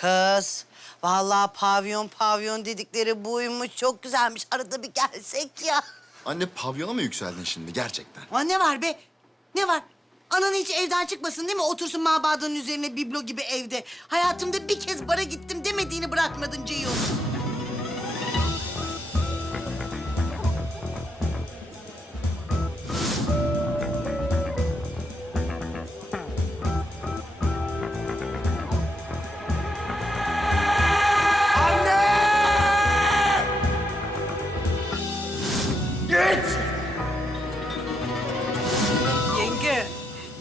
Kız, vallahi pavyon pavyon dedikleri buymuş. Çok güzelmiş. Arada bir gelsek ya. Anne pavyona mı yükseldin şimdi gerçekten? Ama ne var be? Ne var? Anan hiç evden çıkmasın değil mi? Otursun mabadının üzerine biblo gibi evde. Hayatımda bir kez bara gittim demediğini bırakmadın Ceyhun.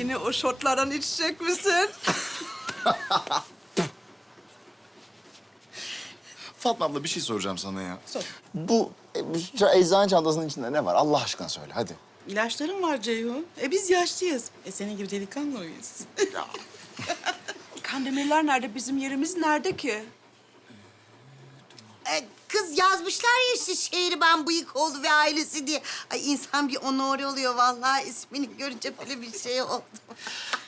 Yine o şortlardan içecek misin? Fatma abla bir şey soracağım sana ya. Sor. Bu, e, bu eczane çantasının içinde ne var? Allah aşkına söyle hadi. İlaçlarım var Ceyhun. E biz yaşlıyız. E senin gibi delikanlı mıyız? Kandemirler nerede? Bizim yerimiz nerede ki? Ee, kız yazmışlar ya işte Şehriban Bıyıkoğlu ve ailesi diye. Ay insan bir onore oluyor vallahi ismini görünce böyle bir şey oldu.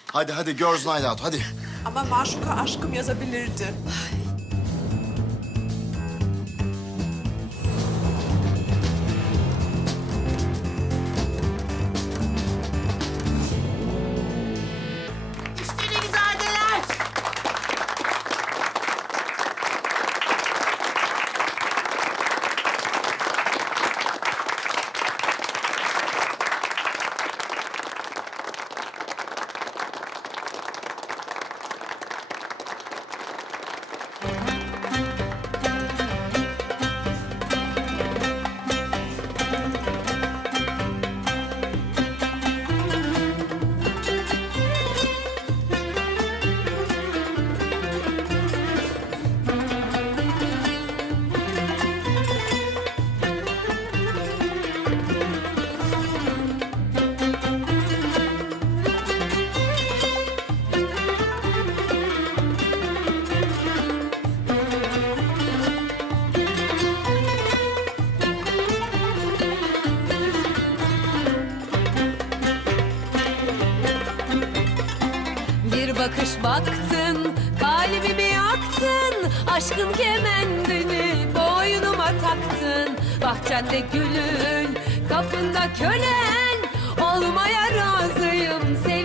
Hadi hadi Girls Night Out hadi. Ama Maşuka aşkım yazabilirdi. İşte bakış baktın, kalbimi yaktın. Aşkın kemendini boynuma taktın. Bahçende gülün, kapında kölen. Olmaya razıyım sevgilim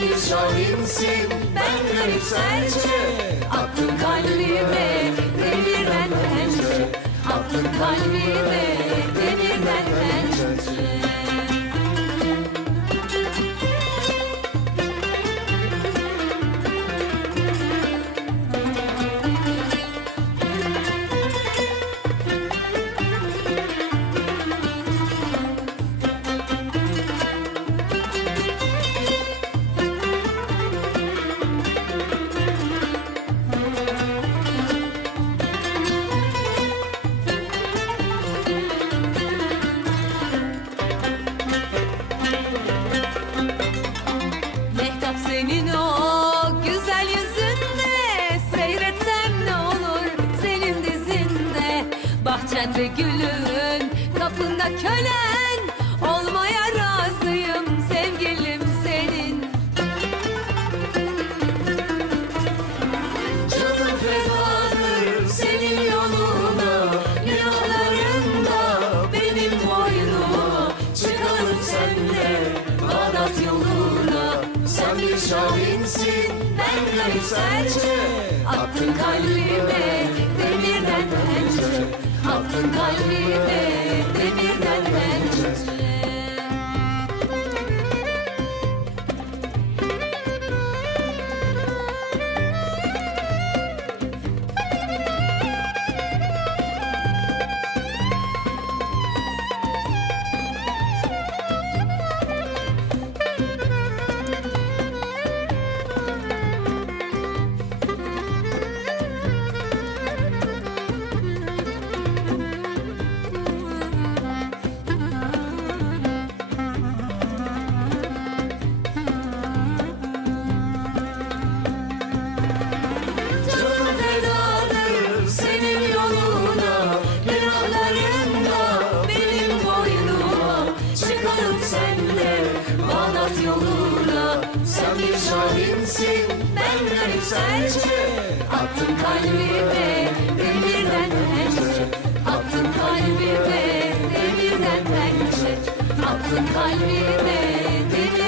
Bir şahinsin. Ben garip serçe. Aklın kalbime demirden pençe. Aklın kalbime kölen Olmaya razıyım sevgilim senin. Canım fedadır senin yoluna Günahlarında benim boynuma. Çıkalım senle Bağdat yoluna. Sen bir şahinsin ben garip serçe Attın kalbime demirden pençe. Attın kalbime şahinsin ben garip serçe Attın kalbime demirden pençe. Attın kalbime demirden pençe. Attın kalbime demirden